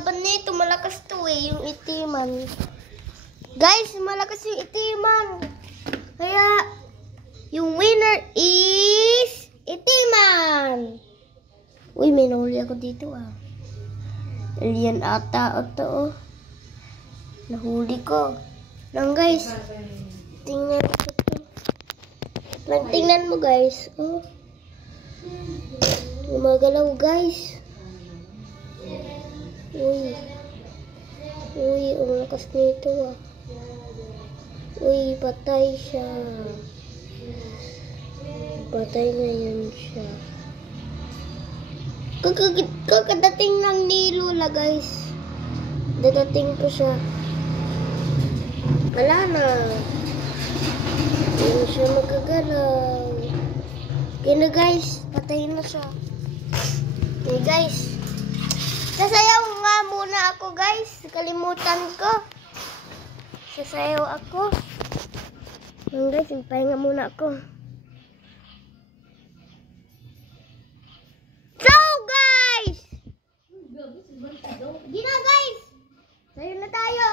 kalaban nito, malakas to eh, yung itiman. Guys, malakas yung itiman. Kaya, yung winner is itiman. Uy, may nahuli ako dito ah. Alien ata ito oh. Nahuli ko. Lang guys. Tingnan ko to. Tingnan mo guys. Oh. Gumagalaw guys. Uy. Uy, ang lakas nito ah. Uy, patay siya. Patay na yan siya. Kakadating lang ni Lula guys. Dadating ko siya. Wala na. Hindi siya magagalaw. Okay na guys. Patay na siya. Okay guys. Sasayaw nga muna ako guys. Kalimutan ko. Sasayaw ako. Guys, magpahinga muna ako. Hindi na guys! Sayo na tayo!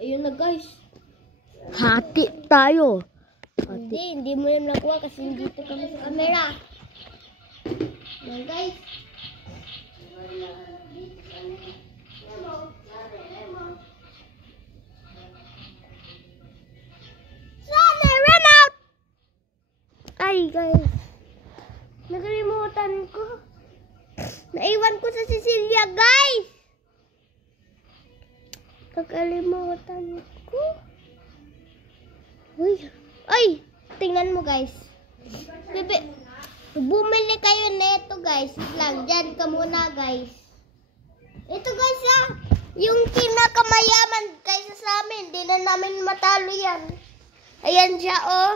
Ayun na guys. Hati tayo. Hati. Hindi mo yung nakuha kasi dito kami sa camera. Ayun guys. Sana run out! Ay guys. Nagalimutan ko. Naiwan ko sa Cecilia, guys! Kakalimutan ko. Uy! Ay! Tingnan mo, guys. Bebe, bumili kayo na ito, guys. Lang, dyan ka muna, guys. Ito, guys, ah. Yung pinakamayaman, guys, sa amin. Di na namin matalo yan. Ayan siya, oh.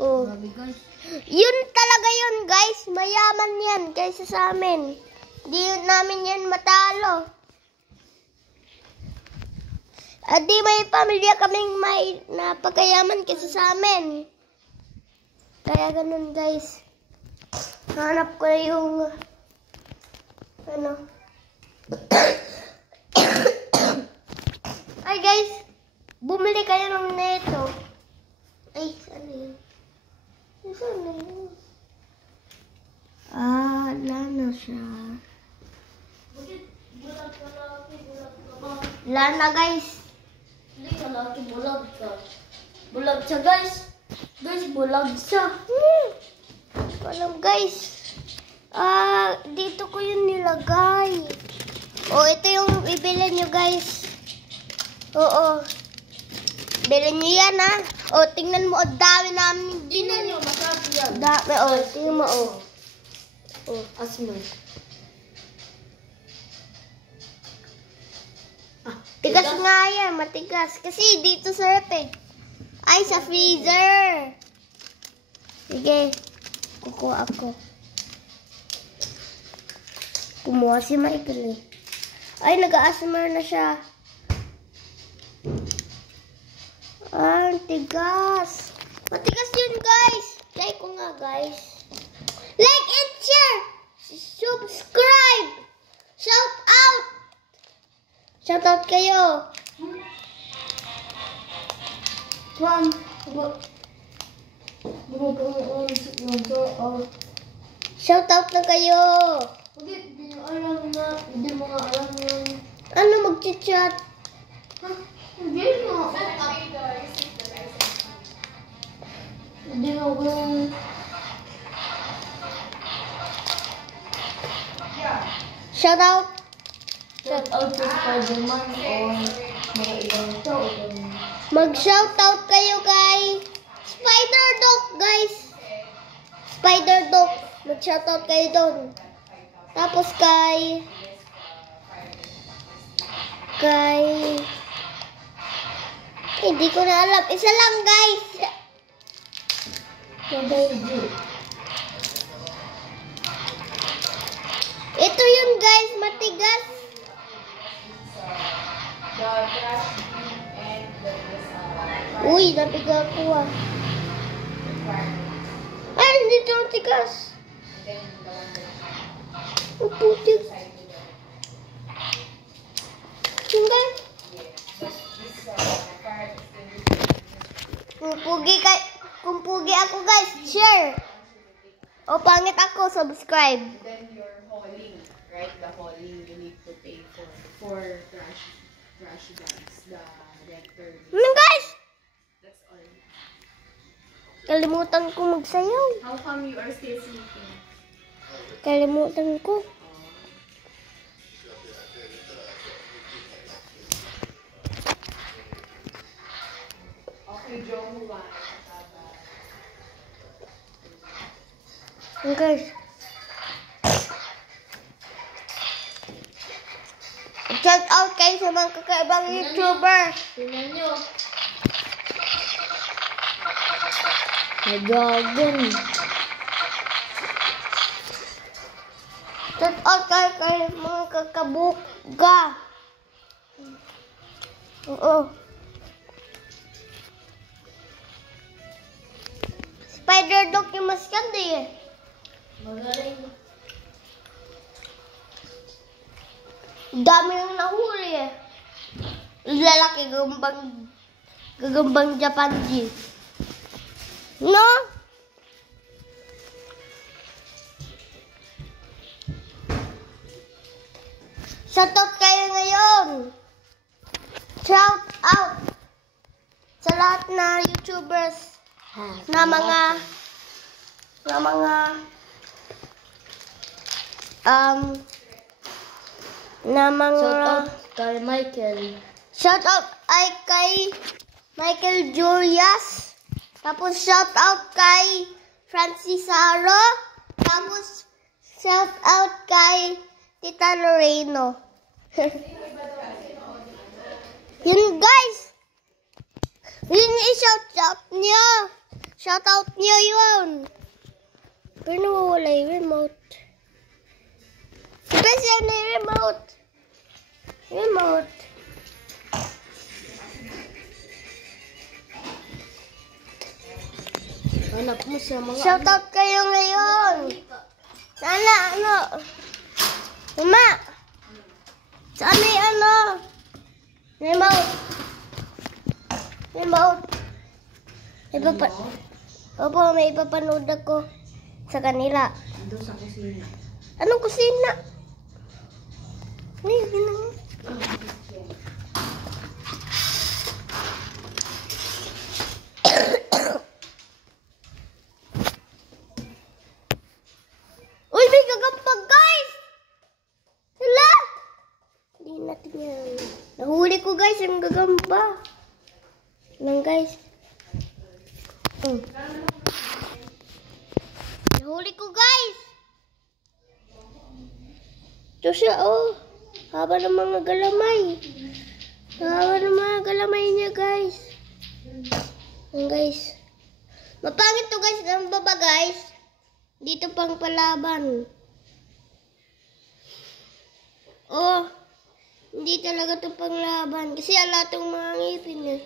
Oh. Yun talaga yun, guys. Mayaman yan kaysa sa amin. Di namin yan matalo. Di may pamilya kaming may napakayaman kaysa sa amin. Kaya ganun, guys. Hanap ko na yung ano. Ay, guys. Bumili kayo ng neto. Ay, saan yun? Saan yun? Ah, wala na siya. Wala na, guys. Hindi ka laki, bulag ka. Bulag siya, guys. Guys, bulag siya. Alam, guys. Ah, dito ko yun nilagay. Oh, ito yung ibili nyo, guys. Oo. Bilhin nyo yan, ha? Oh, tingnan mo, ang dami namin. Tingnan nyo, masarap yan. Dami, oh. Tingnan mo, oh. Oh, asmo. Tigas nga yan, matigas. Kasi dito sa rep eh. Ay, sa freezer. Sige, kukuha ako. Kumuha si Michael eh. Ay, nag-asmar na siya. Ah, tigas. Matigas yun, guys. Like ko nga, guys. Like and share. Subscribe. Shout out. Shout out kayo. Juan, Shout out na kayo. hindi mo alam na, hindi mo nga alam yun. Ano mag-chat? Hindi mo. Hindi mo kung... Shout out. Shout out to Spider-Man o mga ibang tao. Mag-shout out kayo kay Spider-Dog, guys. Spider-Dog. Mag-shout out kayo doon. Tapos kay hindi ko na alam. Isa lang, guys. Ito yun, guys. Matigas. Uy, nabiga ko ah. Ay, hindi ito matigas. putik. Yung guys. Kung pugi ako guys, share. O pangit ako, subscribe. And then your hauling, right? The hauling you need to pay for trash bags, the renter. Ano guys? That's all. Kalimutan ko magsayaw. How come you are still sleeping? Kalimutan ko. Okay, Joe, why? Yung guys. Shout out kayo sa mga kakaibang YouTuber. Tingnan nyo. Nagagan. Shout out kayo kay mga kakabuga. Oo. Spider dog yung maskan eh. Magaling. Dami nang nahuli eh. Lalaki gagambang Japan G. No? Shoutout kayo ngayon. Shout out sa lahat na YouTubers na mga Shout out kay Michael. shout out ay kay Michael Julius. Tapos shout out kay Francis Saro. Tapos shout out kay Tita Loreno. Yun guys. Yun i-shout out niya. Shout out niya yun. Pero nawawala yung remote. Kasi yan yung remote. Remote. Hanap mo sa mga... Shout out kayo ngayon. Sana ano? Mama. Sana yung ano? Remote. Remote. Opo, may ipapanood ako sa kanila. Doon sa kusina. Anong kusina? Ay, ginang. Uy, may gagampag, guys! Hala! Hindi natin yan. Nahuli ko, guys, yung gagamba. Lang, guys. Nahuli ko, guys! Ito siya, oh. Haba ng mga galamay. Haba ng mga galamay niya, guys. Yan, guys. Mapangit to, guys. Ang baba, guys. Dito pang palaban. Oh. Hindi talaga to panglaban. Kasi ala tong mga ngipin, eh.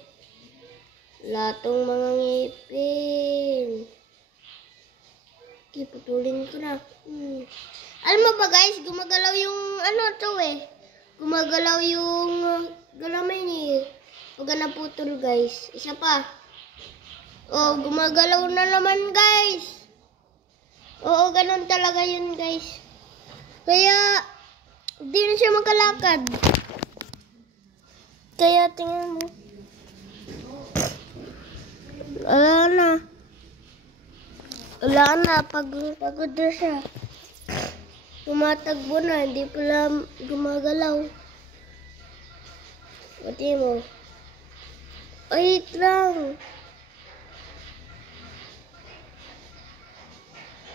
Ala tong mga ngipin. Okay, putulin ko na. Alam mo ba guys, gumagalaw yung ano to eh. Gumagalaw yung galamay ni. Huwag na putol guys. Isa pa. Oh, gumagalaw na naman guys. Oo, ganun talaga yun guys. Kaya, di na siya makalakad. Kaya tingnan mo. Wala na. Wala na, pagod na siya. Tumatagbo na, hindi pala gumagalaw. Pati mo. Wait lang.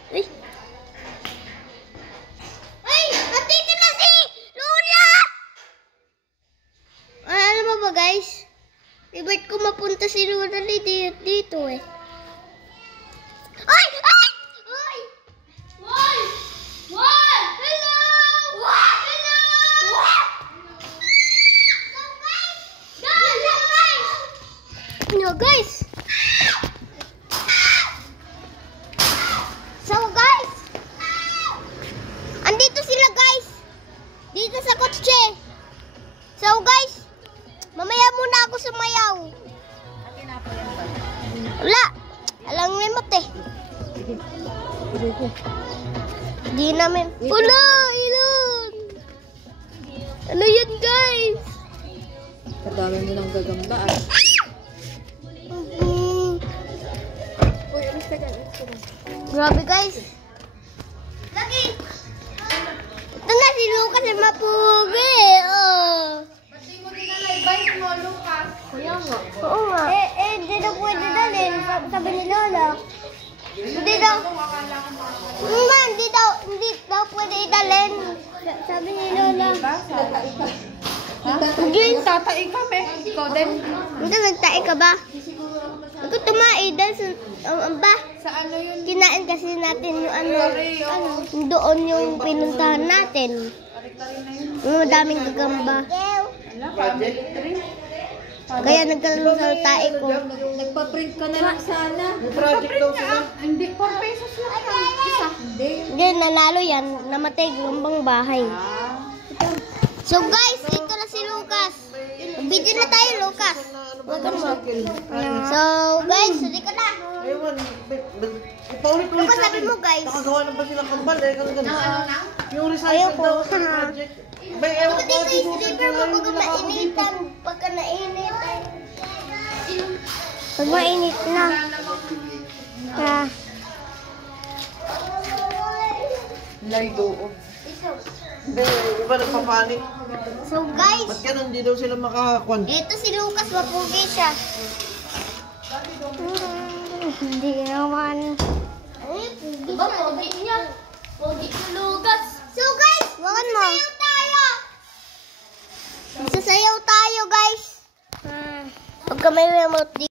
Ay! Ay! Nandito na si Lola! Alam mo ba guys? Ibig ko mapunta si Lola dito eh. Ay! Ay! Ay! Why? Why? Hello! What? Hello! What? No guys! So guys! Andito sila guys! Di namin. Wala, ilon. Ano yan, guys? Kadami mo ng gagambaan. Uy, alis ka dyan. Grabe, guys. Lagi. Ito nga si Lucas ay mapugi. Oh. Ba't di mo dinalay mo, Lucas? Kaya nga. Oo nga. Di daw pwede dalhin. Sabi ni Lola. Hindi daw. Hindi daw pwede idalhin. Sabi ni Lola. Hindi, tatai kami. Ikaw din. Hindi, nagtae ka ba? Ako tumae dahil ba? Sa ano yun? Kinain kasi natin yung doon yung pinuntahan natin. Yung daming gagamba. Wala, family trip. Kaya nagkaroon sa tae ko. Nagpa-print ka na lang sana. Project daw sila. Hindi, 4 pesos lang. Isa. Hindi. Hindi, nanalo yan. Namatay gambang bahay. So guys, ito na si Lucas. Video na tayo, Lucas. Huwag ka naman. So guys, hindi ka na. Ewan, paulit-ulit Lucas, sabi mo guys. Nakagawa na ba silang kambal eh? Yung recycle Ayoko. daw sa project. May ewan Pati ko sa slipper mo pag mainitan. Pagka nainitan. Pag mainit na. Lardoon. Hindi, iba nagpapanik. So guys, Ba't ganun? Hindi daw sila makakakwan. ito si Lucas, mapugi siya. Hindi naman. Ay, pugi Diba, pogi niya? Pogi si Lucas. So guys, wakan mo. Sasayaw tayo. Sasayaw tayo guys. Pagka may remote